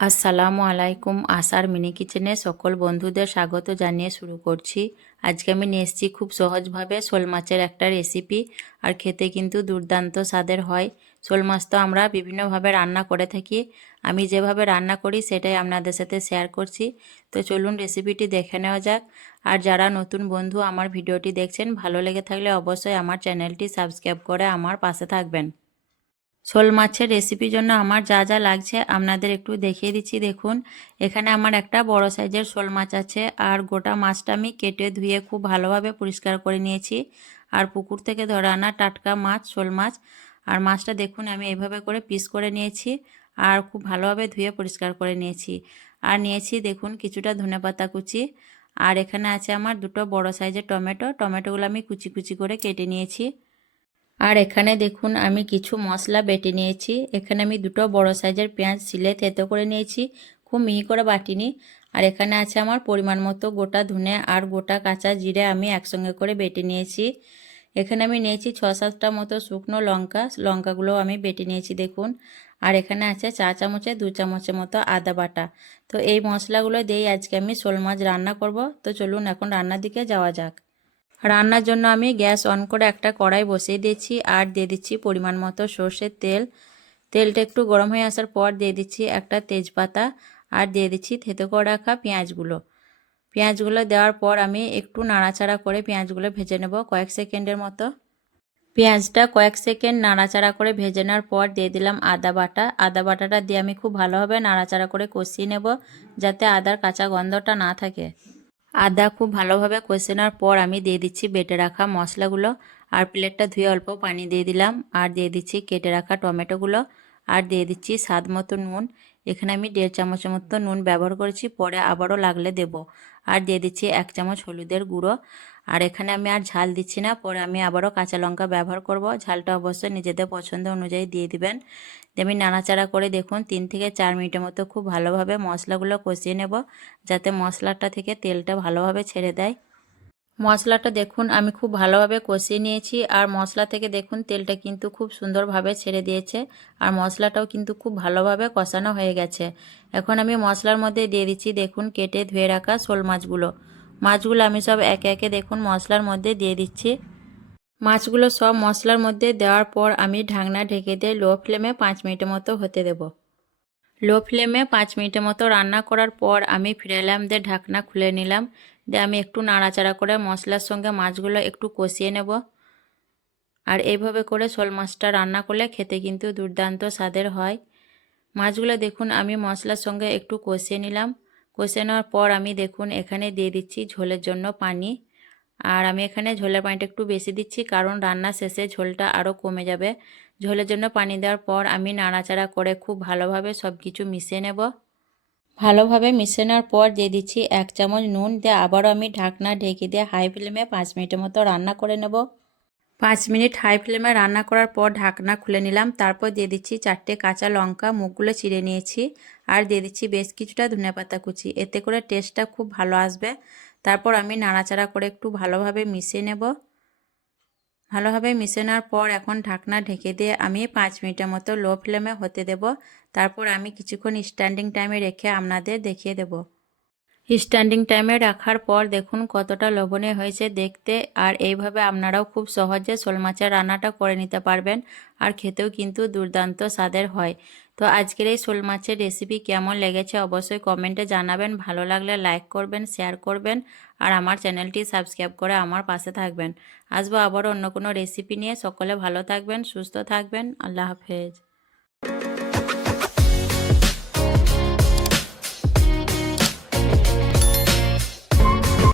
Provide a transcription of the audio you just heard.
আসসালামু আলাইকুম। আশার মিনি কিচেনে সকল বন্ধুদের স্বাগত জানিয়ে শুরু করছি। আজকে আমি নিয়ে এসেছি খুব সহজভাবে শোল মাছের একটা রেসিপি, আর খেতে কিন্তু দুর্দান্ত স্বাদের হয়। শোল মাছ তো আমরা বিভিন্নভাবে রান্না করে থাকি, আমি যেভাবে রান্না করি সেটাই আপনাদের সাথে শেয়ার করছি। তো চলুন রেসিপিটি দেখে নেওয়া যাক। আর যারা নতুন বন্ধু আমার ভিডিওটি দেখছেন, ভালো লেগে থাকলে অবশ্যই আমার চ্যানেলটি সাবস্ক্রাইব করে আমার পাশে থাকবেন। শোল মাছের রেসিপির জন্য আমার যা যা লাগছে আপনাদের একটু দেখিয়ে দিচ্ছি। দেখুন, এখানে আমার একটা বড় সাইজের শোল মাছ আছে, আর গোটা মাছটা আমি কেটে ধুয়ে খুব ভালোভাবে পরিষ্কার করে নিয়েছি। আর পুকুর থেকে ধরে আনা টাটকা মাছ, শোল মাছ। আর মাছটা দেখুন আমি এইভাবে করে পিস করে নিয়েছি, আর খুব ভালোভাবে ধুয়ে পরিষ্কার করে নিয়েছি। আর নিয়েছি দেখুন কিছুটা ধনেপাতা কুচি। আর এখানে আছে আমার দুটো বড় সাইজের টমেটোগুলো আমি কুচি কুচি করে কেটে নিয়েছি। আর এখানে দেখুন আমি কিছু মশলা বেটে নিয়েছি। এখানে আমি দুটো বড় সাইজের পেঁয়াজ ছিলে থেতো করে নিয়েছি, খুব মিহি করে বাটিনি। আর এখানে আছে আমার পরিমাণ মতো গোটা ধনে আর গোটা কাঁচা জিরে আমি একসঙ্গে করে বেটে নিয়েছি। এখানে আমি নিয়েছি 6-7টা মতো শুকনো লঙ্কা, লঙ্কাগুলো আমি বেটে নিয়েছি দেখুন। আর এখানে আছে চা চামচে 2 চামচের মতো আদা বাটা। তো এই মশলাগুলো দিয়েই আজকে আমি শোল মাছ রান্না করব। তো চলুন এখন রান্নার দিকে যাওয়া যাক। রান্নার জন্য আমি গ্যাস অন করে একটা কড়াই বসিয়ে দিয়েছি, আর দিয়ে দিচ্ছি পরিমাণ মতো সর্ষের তেল। তেলটা একটু গরম হয়ে আসার পর দিয়ে দিচ্ছি একটা তেজপাতা, আর দিয়ে দিচ্ছি থেতো করে রাখা পেঁয়াজগুলো দেওয়ার পর আমি একটু নাড়াচাড়া করে পেঁয়াজগুলো ভেজে নেব কয়েক সেকেন্ডের মতো। পেঁয়াজটা কয়েক সেকেন্ড নাড়াচাড়া করে ভেজে নেওয়ার পর দিয়ে দিলাম আদা বাটাটা দিয়ে আমি খুব ভালোভাবে নাড়াচাড়া করে কষিয়ে নেব, যাতে আদার কাঁচা গন্ধটা না থাকে। আদা খুব ভালোভাবে কষে নেওয়ার পর আমি দিয়ে দিচ্ছি বেটে রাখা মশলাগুলো। আর প্লেটটা ধুয়ে অল্প পানি দিয়ে দিলাম, আর দিয়ে দিচ্ছি কেটে রাখা টমেটোগুলো, আর দিয়ে দিচ্ছি স্বাদ মতো নুন। এখানে আমি 1.5 চামচের মতো নুন ব্যবহার করেছি, পরে আবারও লাগলে দেব। আর দিয়ে দিচ্ছি 1 চামচ হলুদের গুঁড়ো। আর এখানে আমি আর ঝাল দিচ্ছি না, পরে আমি আবারও কাঁচা লঙ্কা ব্যবহার করব। ঝালটা অবশ্যই নিজেদের পছন্দ অনুযায়ী দিয়ে দিবেন। আমি নাড়াচাড়া করে দেখুন 3 থেকে 4 মিনিটের মতো খুব ভালোভাবে মশলাগুলো কষিয়ে নেব, যাতে মশলাটা থেকে তেলটা ভালোভাবে ছেড়ে দেয়। মশলাটা দেখুন আমি খুব ভালোভাবে কষিয়ে নিয়েছি, আর মশলা থেকে দেখুন তেলটা কিন্তু খুব সুন্দরভাবে ছেড়ে দিয়েছে, আর মশলাটাও কিন্তু খুব ভালোভাবে কষানো হয়ে গেছে। এখন আমি মশলার মধ্যে দিয়ে দিচ্ছি দেখুন কেটে ধুয়ে রাখা শোল মাছগুলো আমি সব একে একে দেখুন মশলার মধ্যে দিয়ে দিচ্ছি। মাছগুলো সব মশলার মধ্যে দেওয়ার পর আমি ঢাকনা ঢেকে দিয়ে লো ফ্লেমে 5 মিনিটের মতো হতে দেব। লো ফ্লেমে 5 মিনিটের মতো রান্না করার পর আমি ফিরে এলাম, দিয়ে ঢাকনা খুলে নিলাম। দিয়ে আমি একটু নাড়াচাড়া করে মশলার সঙ্গে মাছগুলো একটু কষিয়ে নেব। আর এইভাবে করে শোল মাছটা রান্না করলে খেতে কিন্তু দুর্দান্ত স্বাদের হয়। মাছগুলো দেখুন আমি মশলার সঙ্গে একটু কষিয়ে নিলাম। কষিয়ে নেওয়ার পর আমি দেখুন এখানে দিয়ে দিচ্ছি ঝোলের জন্য পানি। আর আমি এখানে ঝোলের পানিটা একটু বেশি দিচ্ছি, কারণ রান্না শেষে ঝোলটা আরও কমে যাবে। ঝোলের জন্য পানি দেওয়ার পর আমি নাড়াচাড়া করে খুব ভালোভাবে সব কিছু মিশিয়ে নেব। ভালোভাবে মিশিয়ে নেওয়ার পর দিয়ে দিচ্ছি 1 চামচ নুন, দিয়ে আবারও আমি ঢাকনা ঢেকে দিয়ে হাই ফ্লেমে 5 মিনিটের মতো রান্না করে নেব। 5 মিনিট হাই ফ্লেমে রান্না করার পর ঢাকনা খুলে নিলাম। তারপর দিয়ে দিচ্ছি 4টে কাঁচা লঙ্কা, মুখগুলো চিড়ে নিয়েছি। আর দিয়ে দিচ্ছি বেশ কিছুটা ধনেপাতা কুচি, এতে করে টেস্টটা খুব ভালো আসবে। তারপর আমি নাড়াচাড়া করে একটু ভালোভাবে মিশিয়ে নেব। ভালোভাবে মিশিয়ে নেওয়ার পর এখন ঢাকনা ঢেকে দিয়ে আমি 5 মিনিটের মতো লো ফ্লেমে হতে দেব। তারপর আমি কিছুক্ষণ স্ট্যান্ডিং টাইমে রেখে আপনাদের দেখিয়ে দেব। স্ট্যান্ডিং টাইমে রাখার পর দেখুন কতটা লোভনীয় হয়েছে দেখতে। আর এইভাবে আপনারাও খুব সহজে শোল মাছের রান্নাটা করে নিতে পারবেন, আর খেতেও কিন্তু দুর্দান্ত স্বাদের হয়। তো আজকের এই শোল মাছের রেসিপি কেমন লেগেছে অবশ্যই কমেন্টে জানাবেন। ভালো লাগলে লাইক করবেন, শেয়ার করবেন, আর আমার চ্যানেলটি সাবস্ক্রাইব করে আমার পাশে থাকবেন। আসবো আবারও অন্য কোনো রেসিপি নিয়ে। সকলে ভালো থাকবেন, সুস্থ থাকবেন। আল্লাহ হাফেজ।